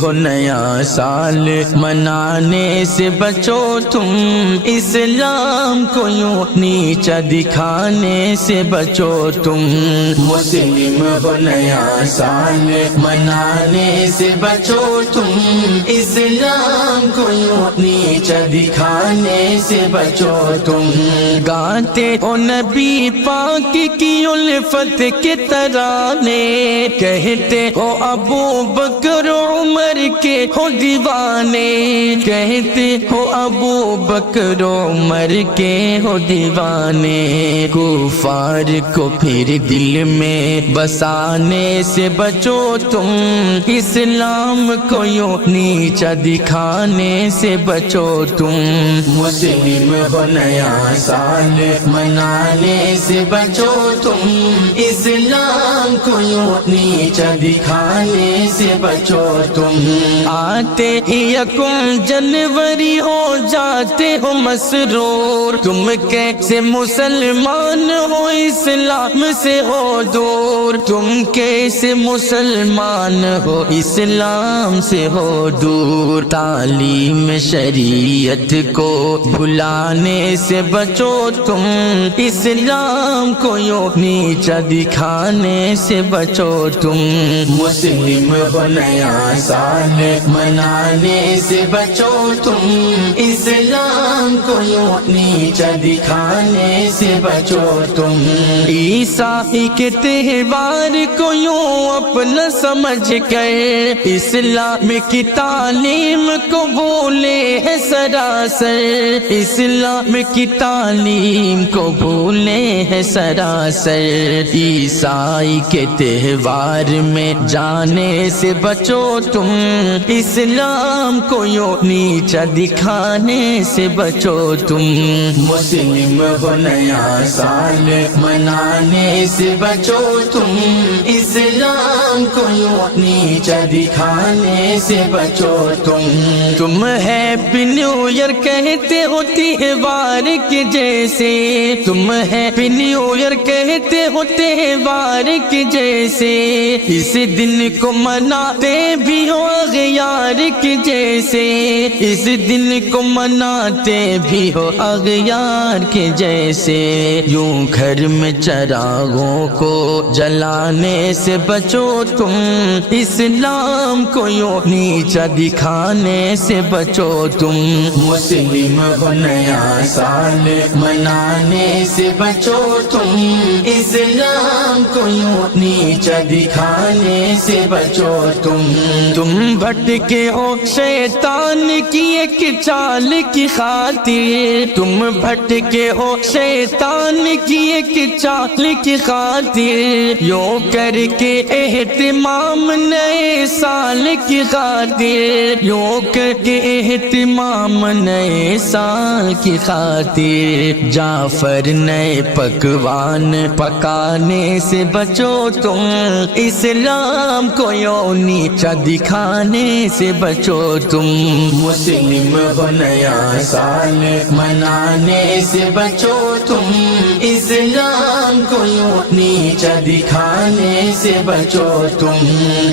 ہو نیا سال منانے سے بچو تم، اسلام کو یوں نیچا دکھانے سے بچو تم، مسلم ہو نیا سال منانے سے بچو تم، اسلام کو یوں نیچا دکھانے سے بچو تم، گاتے ہو نبی پاک کی الفت کے ترانے، کہتے ہو ابو بکر عمر کے ہو دیوانے، کہتے ہو ابو بکر عمر کے ہو دیوانے، کفار کو پھر دل میں بسانے سے بچو تم، اسلام کو یوں نیچا دکھانے سے بچو تم، مسلم ہو نیا سال منانے سے بچو تم، اسلام کو یوں نیچا دکھانے سے بچو تم، آتے ہی یکم جنوری ہو جاتے ہو مسرور، تم کیسے مسلمان ہو اسلام سے ہو دور، تم کیسے مسلمان ہو اسلام سے ہو دور، تعلیم شریعت کو بھلانے سے بچو تم، اسلام کو یوں نیچا دکھانے سے بچو تم، مسلم ہو نیا سال منانے سے بچو تم، اسلام کو یوں نیچا دکھانے سے بچو تم، عیسائی کے تہوار کو یوں اپنا سمجھ کر اسلام کی تعلیم کو بھولے ہے سراسر، اسلام کی تعلیم کو بھولے ہے سراسر، عیسائی کے تہوار میں جانے سے بچو تم، اسلام کو یوں نیچا دکھانے سے بچو تم، مسلم ہو نیا سال منانے سے بچو تم، اسلام کو یوں نیچا دکھانے سے بچو تم ہیپی نیو ایئر کہتے ہو تہوار کے جیسے، تم ہیپی نیو ایئر کہتے ہو تہوار کے جیسے، اس دن کو مناتے بھی ہو اغیار کے جیسے، اس دن کو مناتے بھی ہو اغیار کے جیسے، یوں گھر میں چراغوں کو جلانے سے بچو تم، اسلام کو یوں نیچا دکھانے سے بچو تم، مسلم ہو نیا سال منانے سے بچو تم، اسلام کو یوں نیچا دکھانے سے بچو تم بھٹکے ہو شیطان کی ایک چال کی خاطر، تم بھٹکے ہو شیطان کی ایک چال کی خاطر، یوں کر کے اہتمام نئے سال کی خاطر، یوں کر کے اہتمام نئے سال کی خاطر، جعفر نئے پکوان پکانے سے بچو تم، اسلام کو یوں نیچا دکھانے سے بچو تم، مسلم ہو نیا سال منانے سے بچو تم، اسلام کو یوں نیچا دکھانے سے بچو تم۔